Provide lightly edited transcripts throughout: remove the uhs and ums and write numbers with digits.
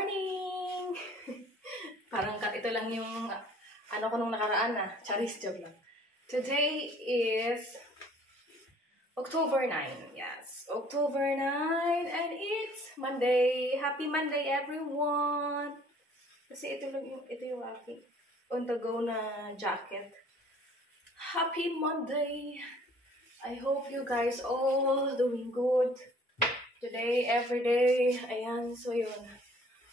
morning! Parang ito lang yung ano ko nung nakaraan na. Charis, joke lang. Today is October 9. Yes, October 9 and it's Monday. Happy Monday everyone! Kasi ito yung aking on the go na jacket. Happy Monday! I hope you guys all doing good. Today, everyday, ayan, so yun.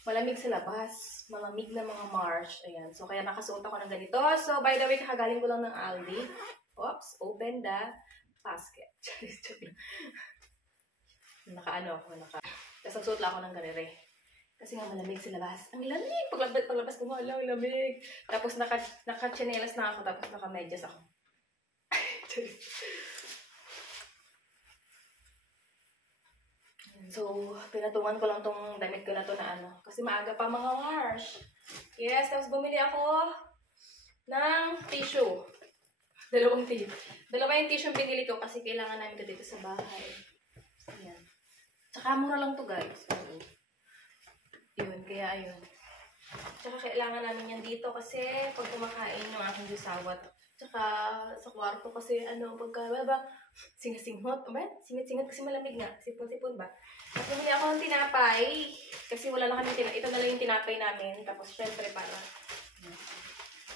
Malamig sa labas, malamig na mga March, ayan. So, kaya nakasuot ako ng ganito. So, by the way, kakagaling ko lang ng Aldi. Oops, open the basket. Tapos nagsuot lang ako ng ganire. Kasi nga malamig sa labas. Ang lamig! Paglabas ko nga, ang lamig. Tapos naka-chinelas na ako, tapos naka-medyas ako. So, pinatungan ko lang tong damit ko na to na ano. Kasi maaga pa mga March. Yes, tapos bumili ako ng tissue. Dalawa yung tissue binili ko kasi kailangan namin ito dito sa bahay. Ayan. Tsaka mura lang to guys. Yun, kaya ayun. Tsaka kailangan namin yan dito kasi pag kumakain yung aking jusawat. Tsaka sa kwarto kasi ano, pagka, ba, singat-singot. Singat-singot kasi malamig nga. Sipon-sipon ba? Tapos bumili ako ng tinapay. Kasi wala lang kami tinapay. Ito na lang yung tinapay namin. Tapos syempre para.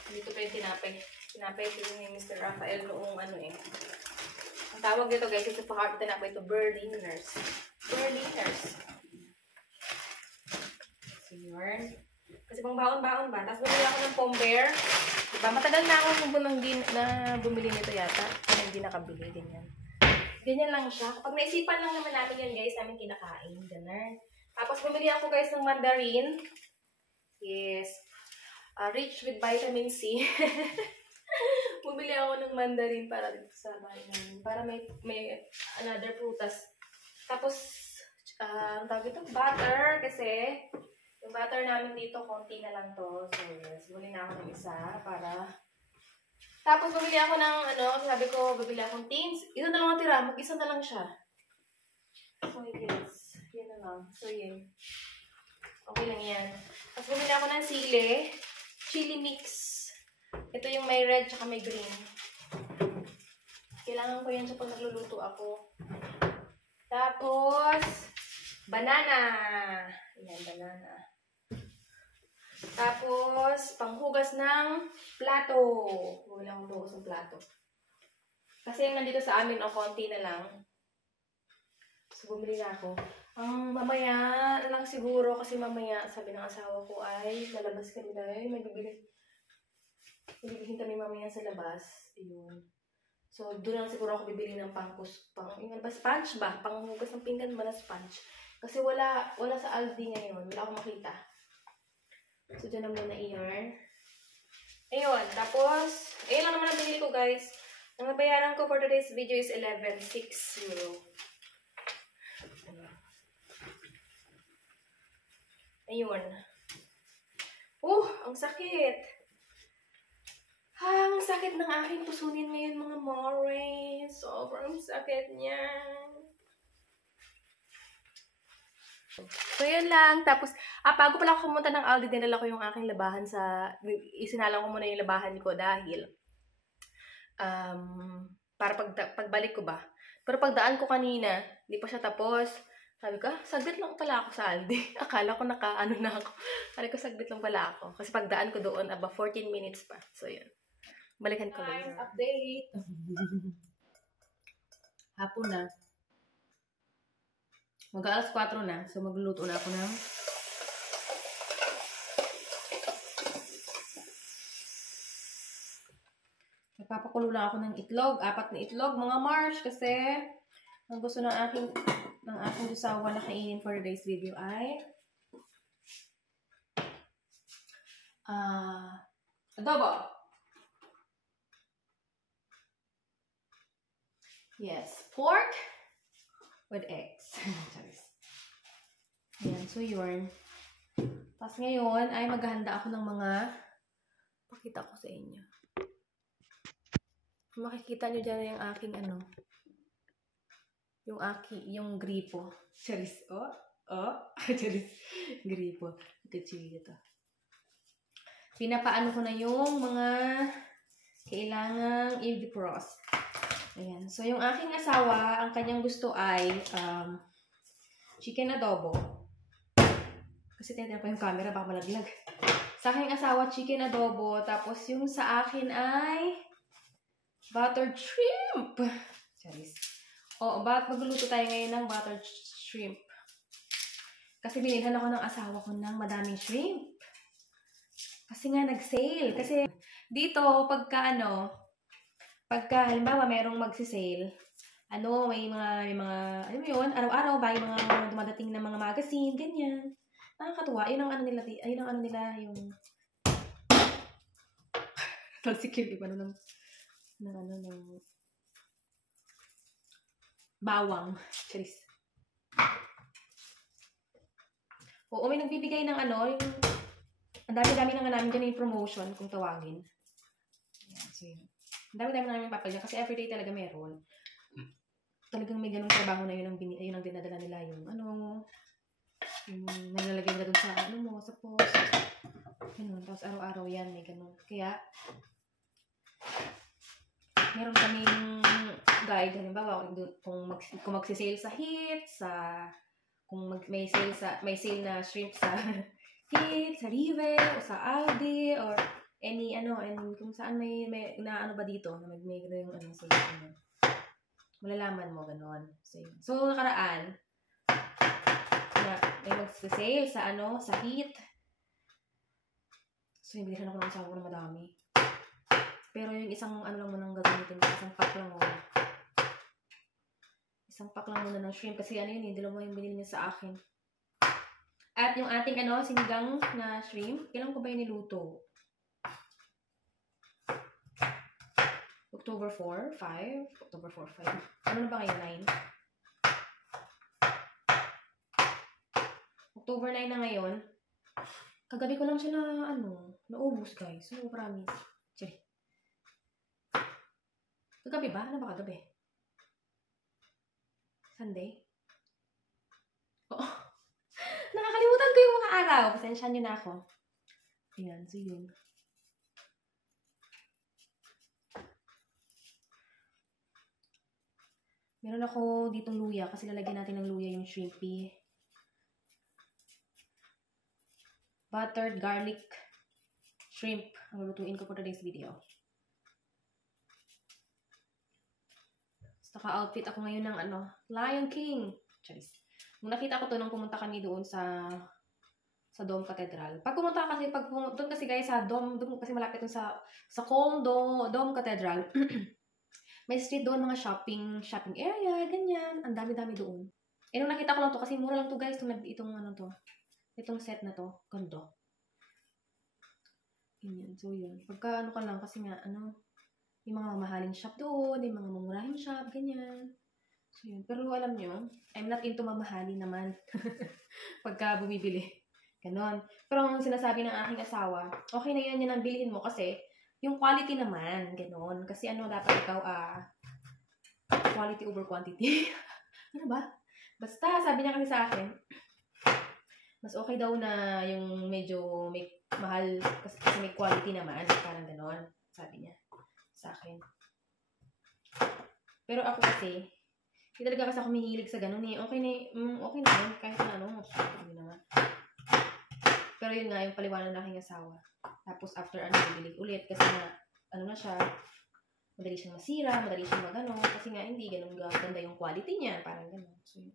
Dito pa yung tinapay. Tinapay ito ni Mr. Rafael noong ano eh. Ang tawag dito guys, ito pa heart tinapay ito. Berliners. Berliners. So yun. Kasi pang baon-baon ba? Tapos bumili ako ng Pombear. Diba? Matagal na ako bumili nito yata. Kaya hindi nakabili. Ganyan. Ganyan lang siya. Kapag naisipan lang naman namin yan guys, namin kinakain. Ganun. Tapos bumili ako guys ng mandarin. Yes. Rich with vitamin C. Bumili ako ng mandarin para dito sa bahay namin. Para may another prutas. Tapos, ang tawag ito, butter. Kasi, yung butter namin dito, konti na lang to. So, yes. Bumili na ako ng isa para... Tapos, bumili ako ng, sabi ko, bumili akong tins. Ito na lang ang tira. Mag-isa na lang siya. So, yes. Yan na lang. So, yun. Okay lang yan. Tapos, bumili ako ng sili. Chili mix. Ito yung may red tsaka may green. Kailangan ko yan sa pag nagluluto ako. Tapos, banana. Ayan, banana. Tapos, panghugas ng plato. Bumili akong panghugas ng plato. Kasi yung nandito sa amin, konti na lang. So, bumili na ako. Mamaya na lang siguro kasi mamaya, sabi ng asawa ko ay lalabas kami dahil may bibilihin kami mamaya sa labas. Ayun. So, doon lang siguro ako bibili ng sponge ba? Panghugas ng pinggan ba na sponge? Kasi wala sa Aldi ngayon. Wala akong makita. So, dyan na muna i-yarn. Ayun. Tapos, ayun lang naman ang binili ko, guys. Ang nabayaran ko for today's video is 11.6 euro. Ayun. Ang sakit. Ang sakit ng aking pusunin ngayon, mga more. Sobrang sakit niya. So, yun lang. Tapos, bago pala ako pumunta ng Aldi, dinala ko yung aking labahan isinalang ko muna yung labahan ko dahil, para pagbalik ko ba. Pero pagdaan ko kanina, hindi pa siya tapos. Sabi ko, saglit lang pala ako sa Aldi. Akala ko naka-ano na ako. Sabi ko, saglit lang pala ako. Kasi pagdaan ko doon, 14 minutes pa. So, yun. Balikan ko later. Update! Hapon na. Mag-alas 4 na. So, magluluto na ako ng nagpapakulo lang ako ng itlog. 4 na itlog, mga March. Kasi, ang gusto ng aking usawa na kainin for today's video ay adobo. Yes, pork with eggs. Ayan, so yun. Tapos ngayon ay maghahanda ako ng mga pakita ko sa inyo. Makikita nyo dyan yung aking yung gripo. Charis. Charis. Gripo. Kachili ito. Pinapaano ko na yung mga kailangang i-defrost. Ayan. So, yung aking asawa, ang kanyang gusto ay chicken adobo. Kasi tinitin pa yung camera, baka malaglag. Sa aking asawa, chicken adobo. Tapos, yung sa akin ay buttered shrimp. Charis. Oo, magluluto tayo ngayon ng buttered shrimp. Kasi binilhan ako ng asawa ko ng madaming shrimp. Kasi nga nag-sale. Kasi dito, pagka halimbawa merong magsisale, may mga, ano yun, araw-araw ba yung mga dumadating na mga magazine, ganyan. Nakakatuwa. Yun ang ano nila, yung talsikil, iba ng bawang. Charis. Oo, may nagbibigay ng yung ang dami-dami na nga namin dyan yung promotion kung tawagin. Ayan, so yun. Ang dami-dami na namin papel dyan kasi everyday talaga meron. Talagang may ganung trabaho na yun ang dinadala nila yung yung nalalagay nila dun sa sa post. Ganun. Tapos araw-araw yan may ganun. Kaya meron kaming guide, halimbawa kung magsisale sa Hit, kung may sale na shrimp sa Hit, sa Rive, o sa Aldi, or kung saan may ba dito, na may yung sale. Malalaman mo, ganon. So nakaraan, may magsisale sa Hit. So, bilihan ako ng sawa na madami. Pero yung isang lang mo nang gagamitin ko, isang pack lang mo. Isang pack lang muna ng shrimp. Kasi dalawa yung binili niya sa akin. At yung ating sinigang na shrimp, kailan ko ba yung niluto? October 4, 5? October 4, 5. Ano na ba kayo? 9? October 9 na ngayon. Kagabi ko lang siya naubos guys. So, promise. Check. Kagabi ba? Ano ba kagabi? Sunday? Oo. Nakakalimutan ko yung mga araw. Pasensya nyo na ako. Ayan, so yun. Meron ako ditong luya kasi lalagyan natin ng luya yung shrimpy. Buttered garlic shrimp ang lutuin ko for today's video. Naka-outfit ako ngayon ng Lion King. Charis. Nung nakita ko to nung pumunta kami doon sa Dome Cathedral. Pag pumunta doon kasi guys sa Dome, doon kasi malapit doon sa Dome Cathedral. May street doon, mga shopping area, ganyan. Ang dami-dami doon. Nung nakita ko lang to kasi mura lang to guys, itong set na to, ganda. Ganyan. So yun. Pagka ka lang kasi nga yung mga mamahaling shop doon, yung mga mumurahing shop, ganyan. So, yun. Pero alam nyo, I'm not into mamahalin naman. Pagka bumibili. Ganon. Pero ang sinasabi ng aking asawa, okay na yan ang bilhin mo kasi yung quality naman, ganon. Kasi dapat ikaw, quality over quantity. Ano ba? Basta, sabi niya kasi sa akin, mas okay daw na yung medyo may mahal kasi may quality naman. Parang ganon. Sabi niya sa akin. Pero ako kasi, hindi talaga kasi ako mahilig sa ganun eh. Okay na yun. Kahit na hindi naman. Pero yun nga, yung paliwanag ng aking asawa. Tapos after bibili ulit. Kasi nga, na siya, madali siyang masira, madali siyang kasi nga hindi ganun ganda yung quality niya. Parang ganun. So yun.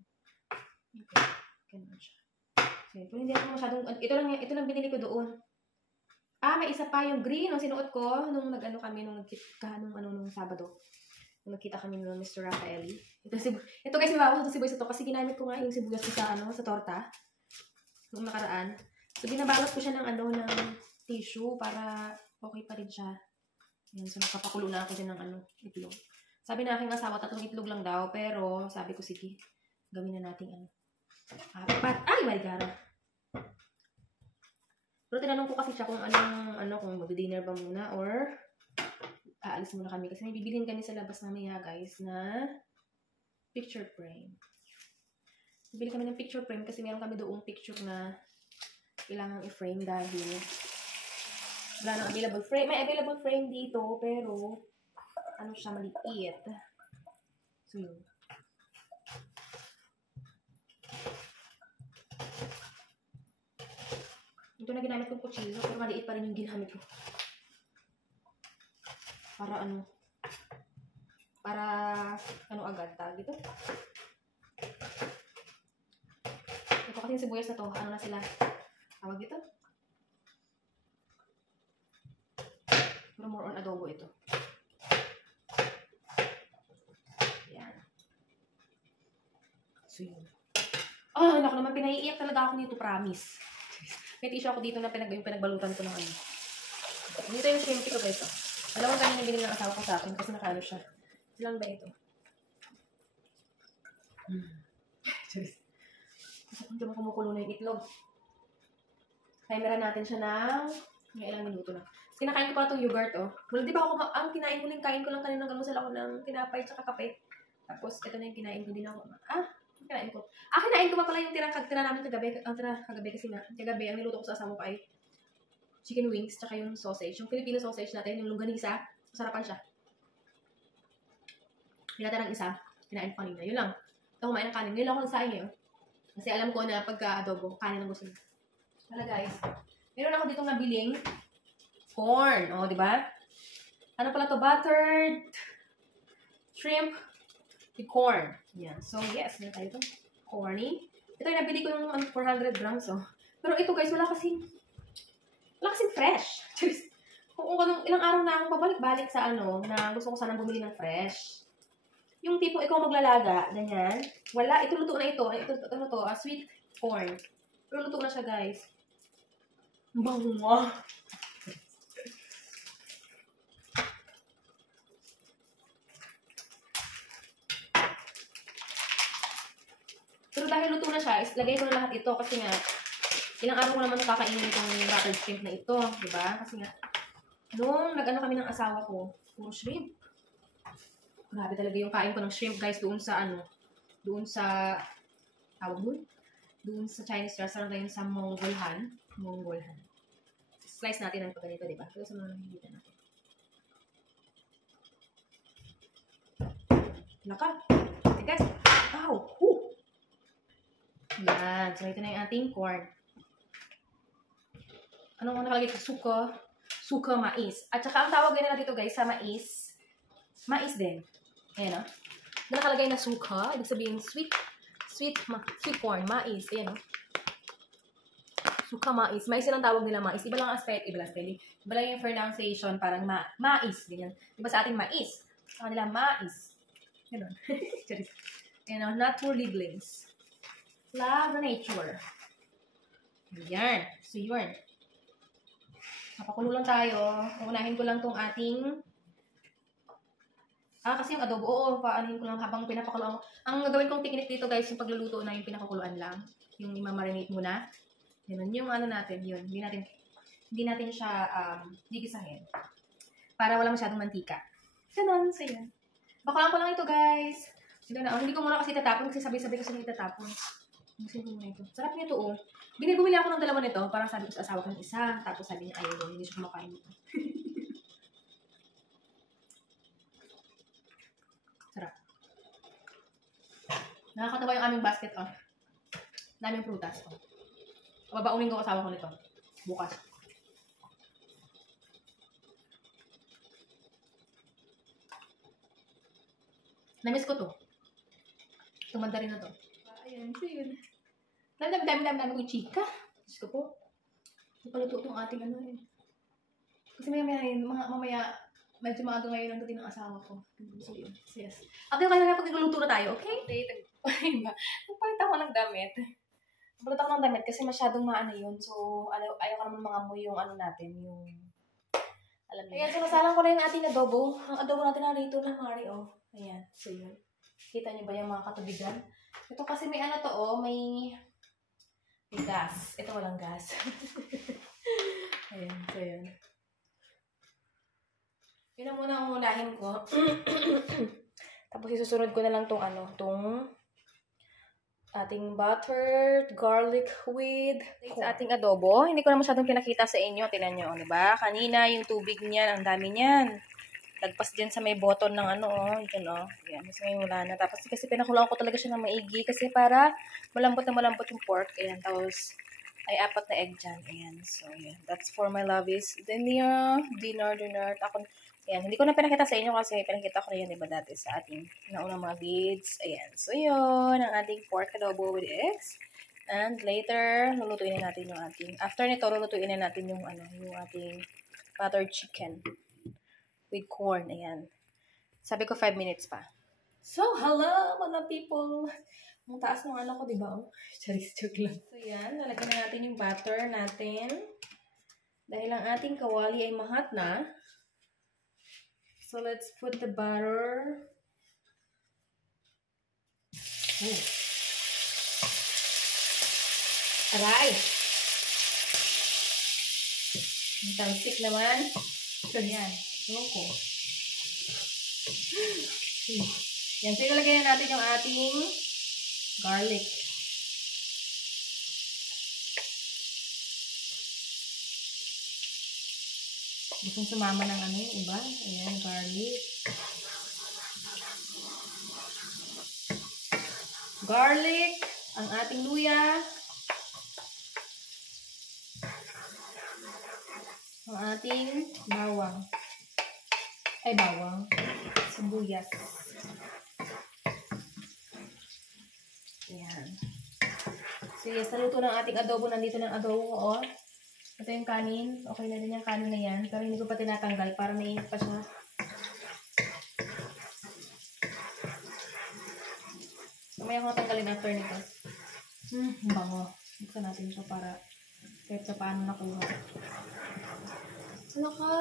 Okay. Ganun siya. So yun. Pero hindi ako masyadong, ito lang binili ko doon. May isa pa yung green, sinuot ko nung kami, nung Sabado. Nung nagkita kami ng Mr. Rafaeli. Ito guys, mabawas ito sibuyas ito kasi ginamit ko nga yung sibuyas ko sa torta. Nung nakaraan. So, binabalot ko siya ng tissue para okay pa rin siya. Yan, so, nakapakulo na ako din ng itlog. Sabi na aking asawa, 3 itlog lang daw, pero sabi ko, sige, gawin na natin apat. Ay, my God! Pero tinanong ko kasi siya kung kung mag-dinner ba muna or aalis muna kami. Kasi may bibilhin kami sa labas mamaya guys na picture frame. Bili kami ng picture frame kasi meron kami doong picture na kailangan i-frame dahil wala nang available frame. May available frame dito, pero ano siya, maliit. So, yun. Ito na ginamit kong kutsilyo, pero maliit pa rin yung ginamit ko. Para agad tag ito. Ito kasi yung sibuyas na to, ano na sila, tawag dito? Pero more on adobo ito. Yan. So yun. Ah, naku naman, pinaiiyak talaga ako nito, promise. May tissue ako dito na pinagbalutan ko ng ano. Dito yung shrimp ko guys. Alam mo ganyan yung binili ng asawa ko sa akin kasi nakano siya. Ilan ba ito? Kasi kung diba kumukulo na yung itlog. Timeran natin siya ng ilang minuto na. Tapos kinakain ko pa itong yogurt, oh. Well, di ba ako, ang kinain ko lang kanina ng almusal ako ng tinapay tsaka kape. Tapos ito na yung kinain ko din ako. Kinain ko. Kinain ko pa pala yung tira namin kagabi kasi nga, kagabi, ang niluto ko sa asawa ko ay chicken wings, tsaka yung sausage. Yung Filipino sausage natin, yung longganisa, masarapan siya. Pinata ng isa, kinain ko kanina. Yun lang. Ito kumain ng kanin. Ngayon lang ako nagsaing ngayon. Kasi alam ko na pagka-adobo, kanin ang gusto niya. Wala guys. Meron ako ditong nabiling corn. O, di ba? Ano pala to? Buttered shrimp with corn. Yan. So, yes. Meron tayo ito. Corny. Ito yung nabili ko yung 400 grams. Oh. Pero ito guys, wala kasing fresh. Kung ilang araw na akong pabalik-balik sa na gusto ko sanang bumili ng fresh. Yung tipo, ikaw maglalaga, ganyan. Wala, ito luto na ito. Ito to, sweet corn. Pero luto na siya, guys. Bango nga. Pero dahil luto na siya, lagay ko na lahat ito kasi nga, ilang araw ko naman kakainin itong buttered shrimp na ito, di ba? Kasi nga, nung nag-ano kami ng asawa ko, puro shrimp. Grabe talaga yung kain ko ng shrimp, guys, doon sa tawag mo? Doon sa Chinese restaurant na yun sa Mongolhan. Slice natin ng ganito, di ba? Pero sa mga nakikita natin. Naka. Okay, guys. Ow! Yan. So, ito na yung ating corn. Anong nakalagay ko? Suka mais. At saka ang tawag nila dito, guys, sa mais din. Ayan, o. Nakalagay na suka. Ibig sabihin, sweet corn. Mais. Ayan, o. Suka mais. Mais yun ang tawag nila mais. Iba lang ang spelling. Iba lang yung pronunciation. Parang mais. Ganyan. Iba sa ating mais. Sa kanila, mais. Ganun. Ayan, o. Natural leaves. Love the nature. Ayan. So, yun. Napakulo lang tayo. Unahin ko lang tong ating kasi yung adobo, paanin ko lang habang pinapakuluan ko. Ang gagawin kong technique dito guys, yung pagluluto na yung pinakakuluan lang. Yung imamarinate muna. Ganun, yung natin, yun. Hindi natin siya gigisahin. Para wala masyadong mantika. Ganun, so yun. Bakalan ko lang ito guys. Hindi ko muna kasi tatapon kasi sabi-sabi kasi itatapon. Gusto ko muna ito. Sarap niya ito Bumili ako ng dalawa nito. Parang sabi ko sa asawa ko ng isa. Tapos sabi niya, ayaw hindi siya kumakain ito. Sarap. Nakakatawa yung aming basket, daming prutas, Babaunin ko asawa ko nito. Bukas. Namiss ko to. Tumanda rin na to. Ayan, so yun. Dami ko chika. Diyos ko po. Ipaluto itong ating Kasi mamaya, medyo maaga ngayon ang dating ng asawa ko. So yun. So yes. After kayo na pag nagluluto na tayo, okay? Nagpalit ako ng damit. Kasi masyadong yun. So, ayaw ka naman mga mo yung natin, yung alam niyo. Ayan, so nasalang ko na yung ating adobo. Ang adobo natin narito na, Mari, Ayan, so yun. Kita niyo ba yung mga katubigan? Ito kasi may may gas. Ito walang gas. Ayan, so yun. Yun ang muna ang unahin ko. Tapos isusunod ko na lang tong Ating buttered garlic with sa ating adobo. Hindi ko na masyadong pinakita sa inyo. Tingnan nyo, di ba? Kanina yung tubig niyan, ang dami niyan. Lagpas din sa may button ng ano, oh. Yan, oh. Yan, mas ngayon wala na. Tapos kasi pinakulaan ko talaga siya ng maigi kasi para malambot na malambot yung pork. Ayan, tapos ay 4 na egg dyan. Ayan, so yan. That's for my lovies. Dinner. Ako, ayan, hindi ko na pinakita sa inyo kasi pinakita ko na yan, diba, dati sa ating naunang mga vids. Ayan, so yun, ang ating pork adobo with eggs. And later, lulutuin na natin yung ating, after nito, lulutuin na natin yung, yung ating buttered chicken with corn. Ayan. Sabi ko 5 minutes pa. So, hello, mga people! Ang taas ng ano ko, diba? Oh? Charis, joke lang. So, yan, lalagyan na natin yung butter natin. Dahil ang ating kawali ay mahat na. So, let's put the butter. Oh. Aray! Ang talsik naman. So, yan. Loko. Yan. So, ilalagay na natin yung ating garlic. Gustong sumama ng ano yung iba. Ayan, garlic. Garlic. Ang ating luya. Ang ating bawang. Ay, bawang. Sibuyas. Ayan. So, yes, naluto ng ating adobo. Nandito ng adobo ko, oh. Ito yung kanin. Okay na din yung kanin na yan. Pero hindi ko pa tinatanggal para mainit pa siya. Mamaya ko natanggalin after nito. Bango. Buksan natin siya para kahit sa paano nakuha. Ano ka?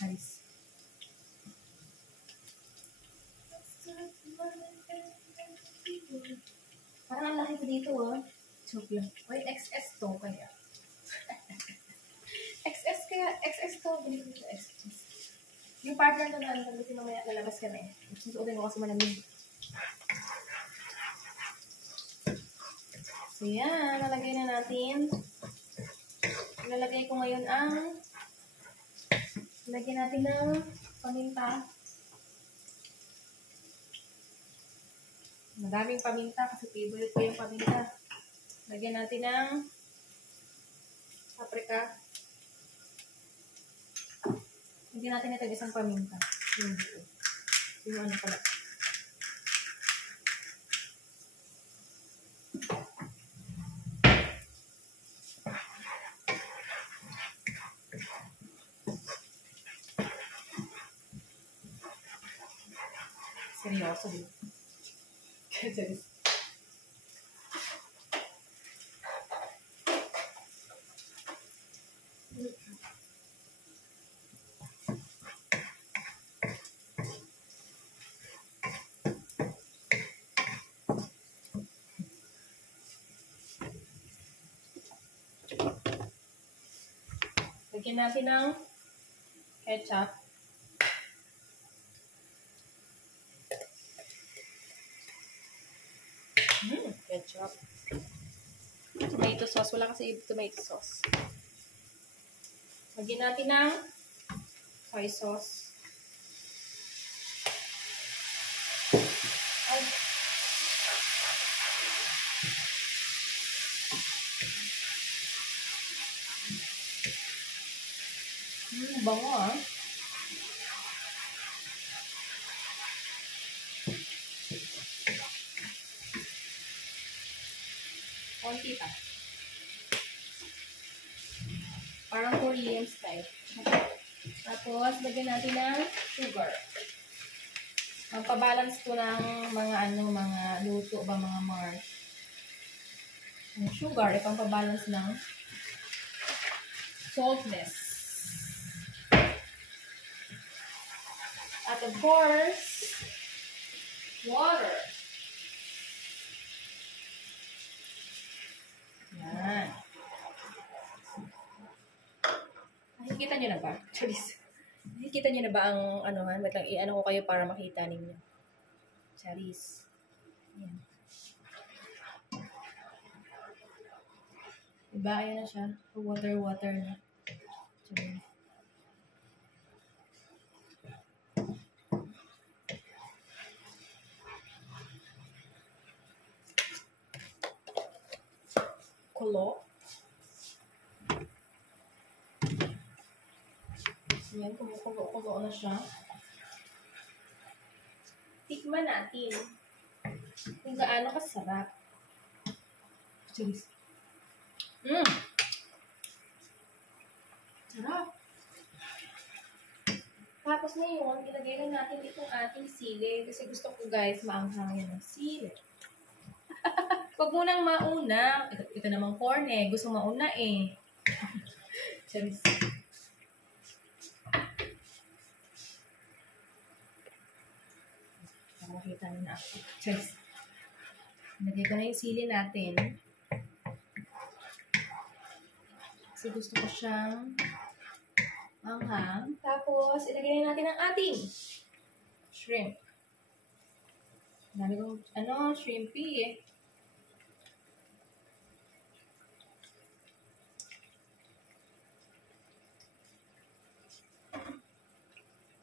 Nice. Parang ang laki ko dito, ah. Joke lang. Wait, XS to kaya. XS to. Bili ko ito, XS. Yung partner na lang, kasi mamaya lalabas ka na eh. Susuotin ko kasi malamig. So yan, nalagay na natin. Ilalagay ko ngayon ang lagyan natin ng paminta. Madaming paminta kasi favorite ko yung paminta. Lagyan natin ng paprika. Lagyan natin ito isang paminta. Yung ano pala. Seryoso din. Seryoso. Lagyan natin ng ketchup. Ketchup. Tomato sauce. Wala kasi tomato sauce. Lagyan natin ng soy sauce. Ay. Bango, ah. Konti pa. Parang Korean style. Tapos, lagyan natin ng sugar. Magpa-balance ko ng mga mga luto ba, mga marsh. Ang sugar, ipang-balance ng saltness. At of course, water. Yan. Nakikita nyo na ba? Charis. Nakikita nyo na ba ang ano, wait lang, i-ano ko kayo para makita ninyo. Charis. Ayan. Diba? Ayan na siya. Water na. So, kulo. Ayan, kumukulo na siya. Tikman natin kung gaano kasarap. Cheers. Sarap. Tapos ngayon, ilagay lang natin itong ating sili. Kasi gusto ko guys, maanghangin ng sili. Huwag munang mauna. Ito namang corn eh. Gusto mauna eh. Cheers. Makita nyo na ako. Cheers. Ilagay ko na yung sili natin. Kasi gusto ko siyang anghang. Tapos, ilagay na natin ang ating shrimp. Dami kong, shrimpy eh.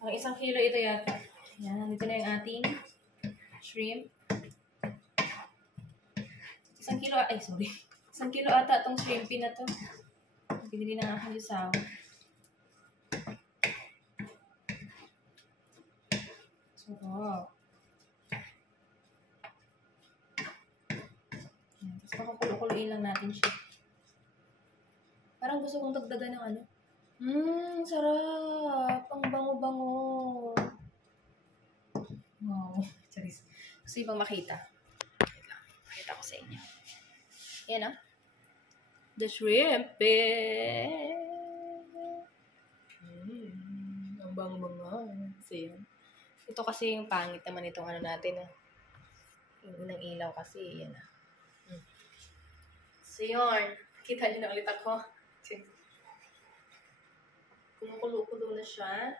Ang 1 kilo ito yata. Yan, nandito na yung ating shrimp. 1 kilo, 1 kilo ata itong shrimpy na to. Binili ng aking yusaw. Sarap. Tapos pakukulo-kuloyin lang natin siya. Parang gusto kong dagdagan ng ano. Sarap. Ang bango-bango. Wow. Charis. Gusto ibang makita. Wait lang. Makita ko sa inyo. Yan the shrimp. Ang bango-bango. So, yan. Ito kasi yung pangit naman itong ano natin. Yung unang ilaw kasi. Yan So, yun. Kita niyo na ulit ako. Kumukulo-kulo na siya.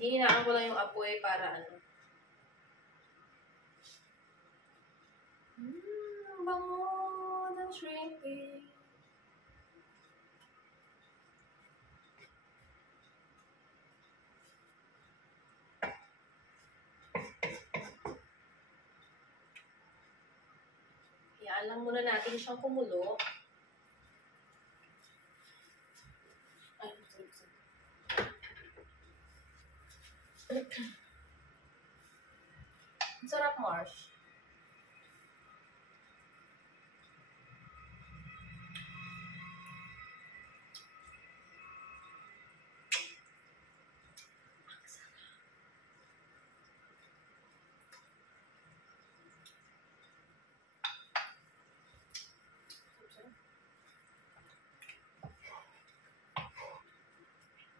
Hihinaan ko lang yung apoy para ano. Bango ng shrimpy. Hayaan lang muna natin siyang kumulo. Ay, ang sarap, Marsh.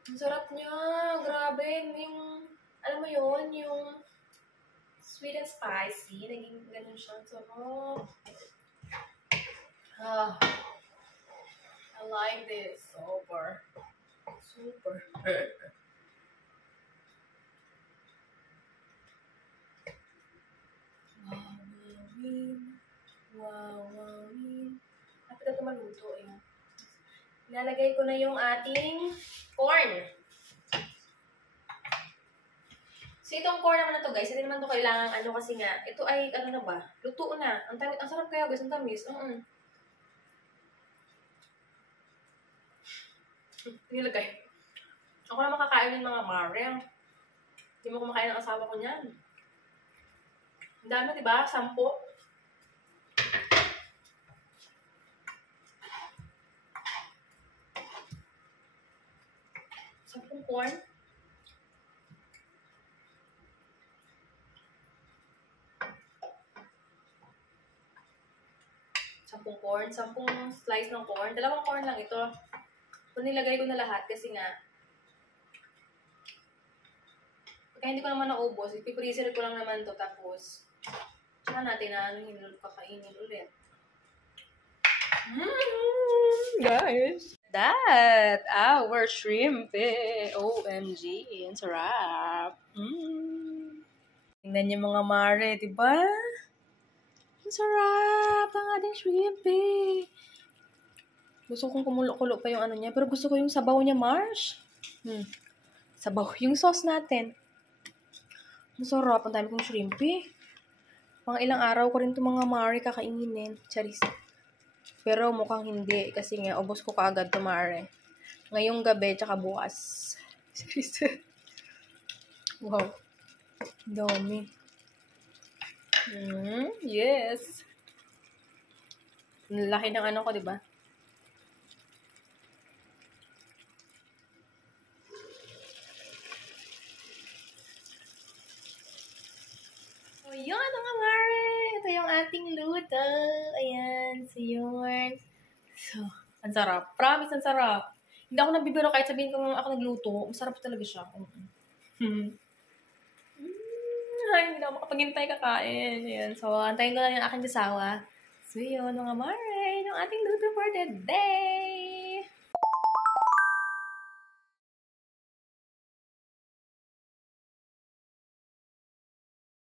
Ang sarap niya. Grabe. Yung, alam mo yun, yung sweet and spicy. Naging ganun siya. Sarap. I like this. Super. Wawawin. Dapat ito maluto. Ayan. Ilalagay ko na yung ating corn. So, itong corn naman na to guys, hindi naman to kailangan ano kasi nga, ito ay ano na ba? Luto na. Ang sarap kaya guys, ang tamis. Nilagay. Ako na makakain ng mga mare. Hindi mo kumakain ng asawa ko niyan. Ang dami, diba? 10. Corn. 10 corn, 10 slice ng corn. 2 corn lang ito. Kung nilagay ko na lahat kasi nga pagka hindi ko naman naubos, ipipreaser ko lang naman to tapos tsaka natin na kakainin ulit. Guys, that our shrimp. OMG, ang sarap. Tingnan niyo mga mare, di ba? Ang sarap ang ating shrimp eh. Gusto kong kumulo-kulo pa yung ano niya, pero gusto ko yung sabaw niya, Marsh. Sabaw. Yung sauce natin. Ang sarap. Ang dami kong shrimp eh. Mga ilang araw ko rin itong mga mare kakainin. Charis. Pero mukhang hindi. Kasi nga, ubos ko kaagad ito mare. Ngayong gabi, tsaka bukas. Charis. Wow. Dami. Yes. Laki ng ano ko, di ba? So, yun mga mare. Ito yung ating luto. Ayan. So, yun. So, ang sarap. Promise, ang sarap. Hindi ako nabibiro kahit sabihin ko ako nagluto. Ang sarap talaga siya. Ay, hindi na ako makapaghintay kakain. Ayan. So, antayin ko lang yung aking kasawa. So, yun mga mare. Yung ating luto for the day.